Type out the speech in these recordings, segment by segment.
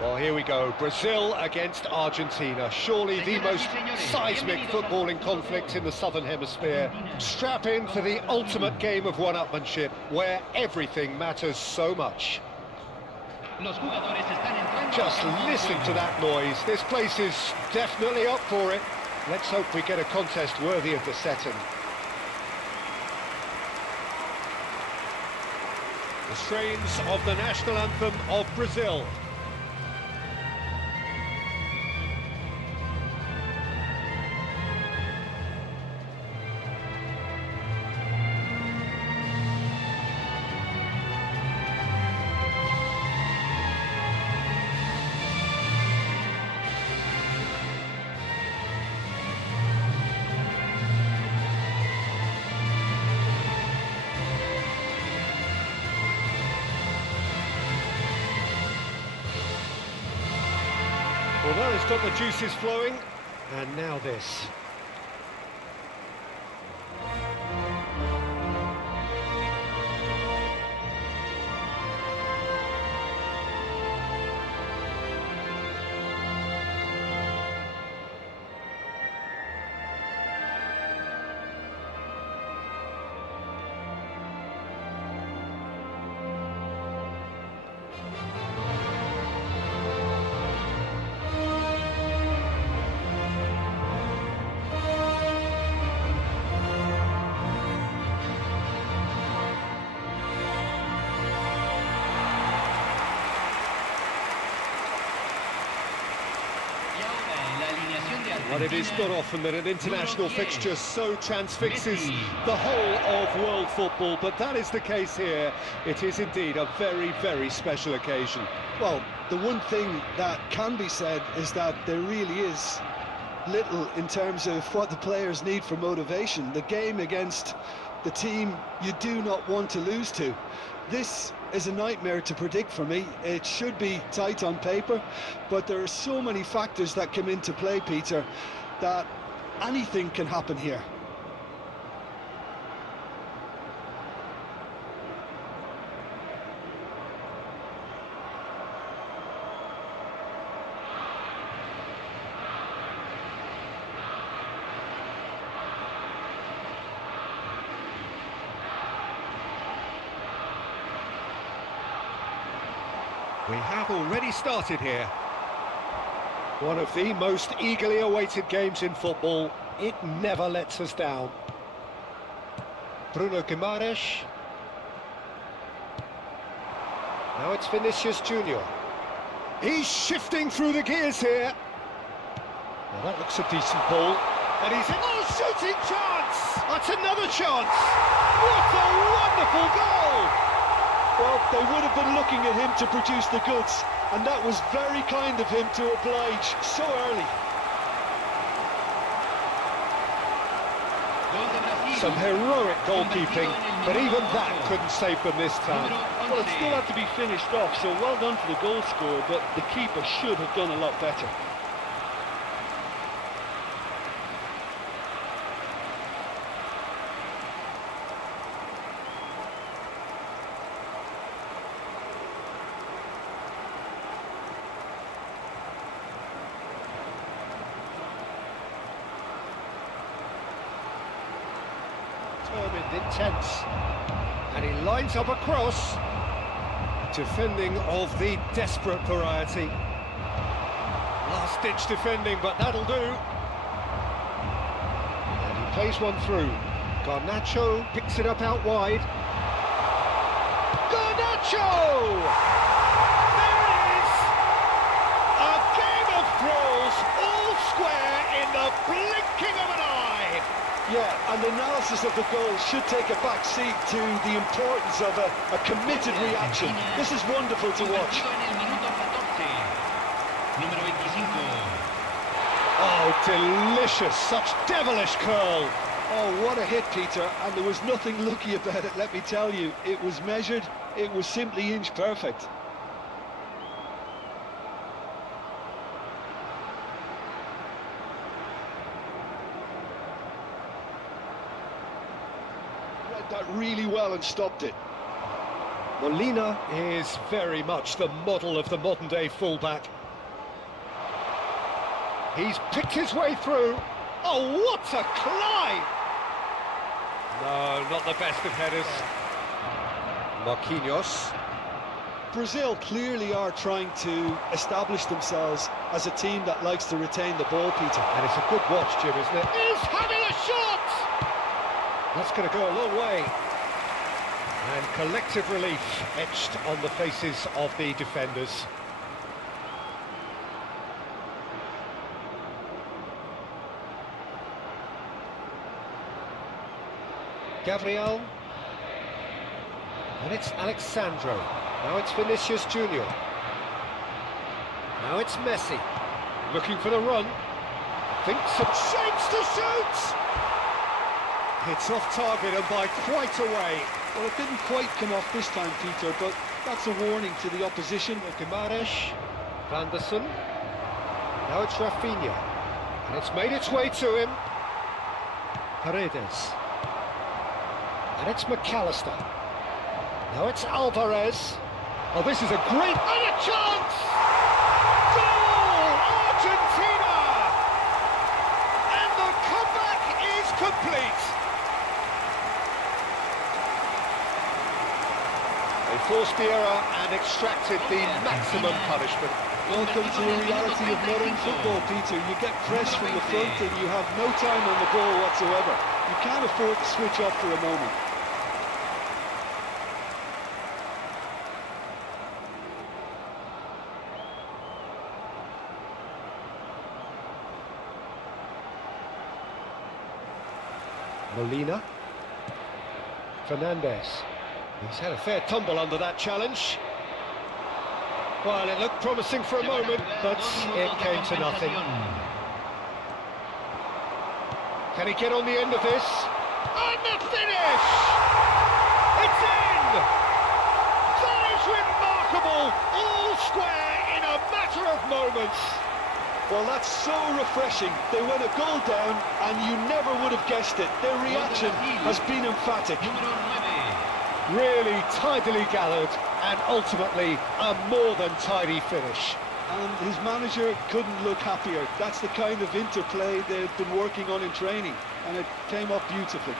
Well, here we go. Brazil against Argentina. Surely the most seismic footballing conflict in the Southern Hemisphere. Strap in for the ultimate game of one-upmanship, where everything matters so much. Just listen to that noise. This place is definitely up for it. Let's hope we get a contest worthy of the setting. The strains of the national anthem of Brazil. Well, there it's got the juices flowing, and now this. Well, it is not often that an international fixture so transfixes the whole of world football, but that is the case here. It is indeed a very, very special occasion. Well, the one thing that can be said is that there really is little in terms of what the players need for motivation. The game against the team you do not want to lose to. This is a nightmare to predict for me. It should be tight on paper, but there are so many factors that come into play, Peter, that anything can happen here. We have already started here. One of the most eagerly awaited games in football. It never lets us down. Bruno Guimaraes. Now it's Vinicius Junior. He's shifting through the gears here. Well, that looks a decent ball. And he's in. Oh, shooting chance! That's another chance! What a wonderful goal! Well, they would have been looking at him to produce the goods, and that was very kind of him to oblige so early. Some heroic goalkeeping, but even that couldn't save them this time. Well, it still had to be finished off, so well done to the goal scorer, but the keeper should have done a lot better. Determined, intense, and he lines up a cross. Defending of the desperate variety. Last-ditch defending, but that'll do. And he plays one through. Garnacho picks it up out wide. Garnacho! There it is! A game of thrills, all square in the blinking of an eye. Yeah, and the analysis of the goal should take a back seat to the importance of a committed reaction. This is wonderful to watch. Oh, delicious, such devilish curl. Oh, what a hit, Peter, and there was nothing lucky about it, let me tell you. It was measured, it was simply inch perfect. Read that really well and stopped it. Molina is very much the model of the modern-day fullback. He's picked his way through. Oh, what a climb! No, not the best of headers. Marquinhos. Brazil clearly are trying to establish themselves as a team that likes to retain the ball, Peter. And it's a good watch, Jim, isn't it? He's having a shot! That's going to go a long way. And collective relief etched on the faces of the defenders. Gabriel. And it's Alexandro. Now it's Vinicius Junior. Now it's Messi. Looking for the run. Thinks some shapes to shoot! It's off target and by quite a way. Well, it didn't quite come off this time, Peter, but that's a warning to the opposition. Guimaraes, Vanderson. Now it's Rafinha. And it's made its way to him. Paredes. And it's McAllister. Now it's Alvarez. Oh, this is a great... And a chance! Goal! Argentina! And the comeback is complete. They forced the error and extracted the maximum punishment. Welcome to the reality of modern football, Peter. You get pressed from the front and you have no time on the ball whatsoever. You can't afford to switch off for a moment. Molina. Fernandez. He's had a fair tumble under that challenge. Well, it looked promising for a moment, but it came to nothing. Can he get on the end of this? And the finish! It's in! That is remarkable! All square in a matter of moments. Well, that's so refreshing. They went a goal down and you never would have guessed it. Their reaction has been emphatic. Really tidily gathered and ultimately a more than tidy finish. And his manager couldn't look happier. That's the kind of interplay they've been working on in training, and it came up beautifully.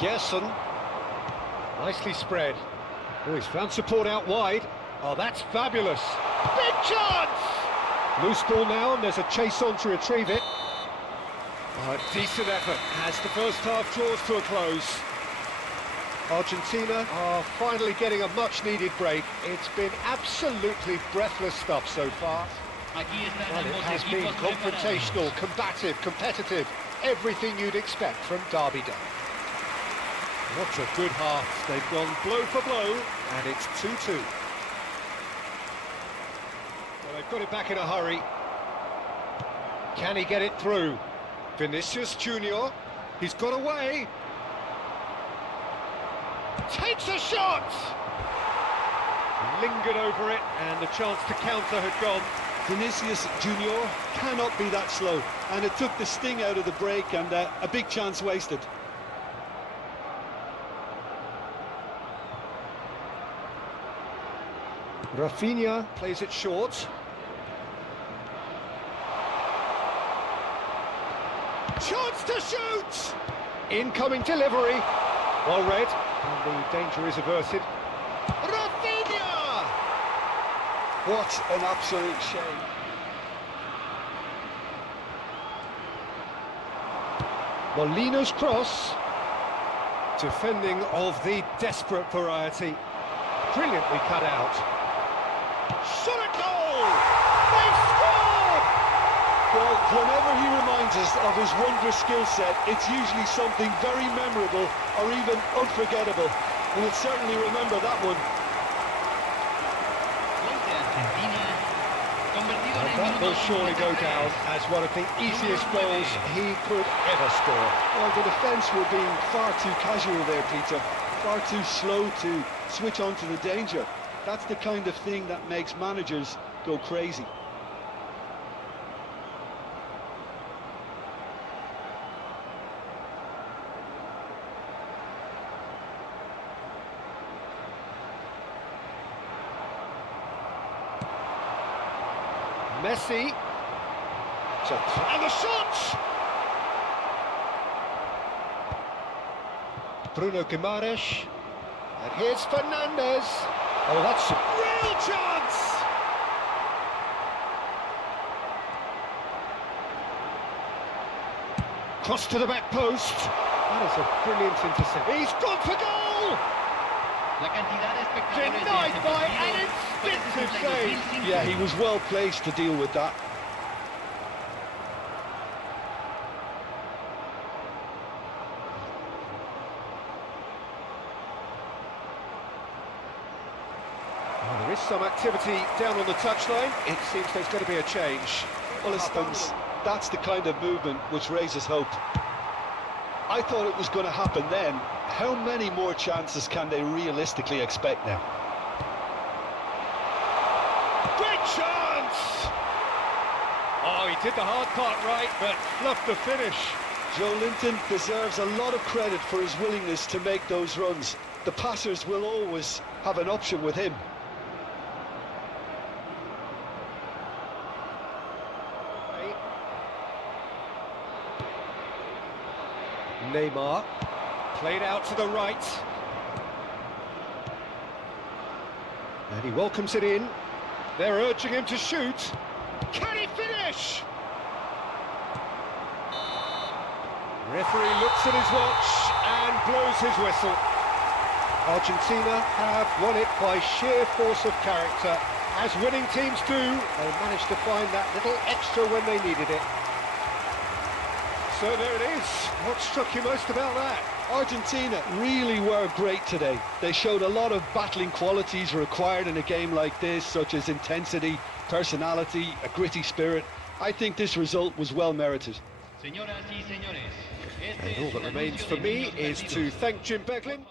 Gerson, nicely spread. Oh, he's found support out wide. Oh, that's fabulous. Big chance! Loose ball now, and there's a chase on to retrieve it. Oh, a decent effort as the first half draws to a close. Argentina are finally getting a much-needed break. It's been absolutely breathless stuff so far. Well, it has been confrontational, combative, competitive. Everything you'd expect from Derby Day. What a good half. They've gone blow for blow, and it's 2-2. Well, they've got it back in a hurry. Can he get it through? Vinicius Junior. He's got away. Takes a shot! Lingered over it, and the chance to counter had gone. Vinicius Junior cannot be that slow, and it took the sting out of the break, and a big chance wasted. Rafinha plays it short. Chance to shoot! Incoming delivery. Well read, and the danger is averted. Rafinha! What an absolute shame. Molina's cross. Defending of the desperate variety. Brilliantly cut out. Shot at goal! They've scored! Well, whenever he reminds us of his wondrous skill set, it's usually something very memorable or even unforgettable. And we'll certainly remember that one. That will surely go down as one of the easiest goals he could ever score. Well, the defence were being far too casual there, Peter. Far too slow to switch on to the danger. That's the kind of thing that makes managers go crazy. Messi. And the shot! Bruno Guimaraes. And here's Fernandes. Oh, that's a real chance! Cross to the back post. That is a brilliant intercept. He's gone for goal! Denied by an instinctive save. Yeah, he was well placed to deal with that. Well, there is some activity down on the touchline. It seems there's going to be a change. Well, that's the kind of movement which raises hope. I thought it was going to happen then. How many more chances can they realistically expect now? Great chance! Oh, he did the hard part right, but fluffed the finish. Joe Linton deserves a lot of credit for his willingness to make those runs. The passers will always have an option with him. Neymar, played out to the right. And he welcomes it in. They're urging him to shoot. Can he finish? Referee looks at his watch and blows his whistle. Argentina have won it by sheer force of character. As winning teams do, they managed to find that little extra when they needed it. So there it is. What struck you most about that? Argentina really were great today. They showed a lot of battling qualities required in a game like this, such as intensity, personality, a gritty spirit. I think this result was well merited. And all that remains for me is to thank Jim Beglin.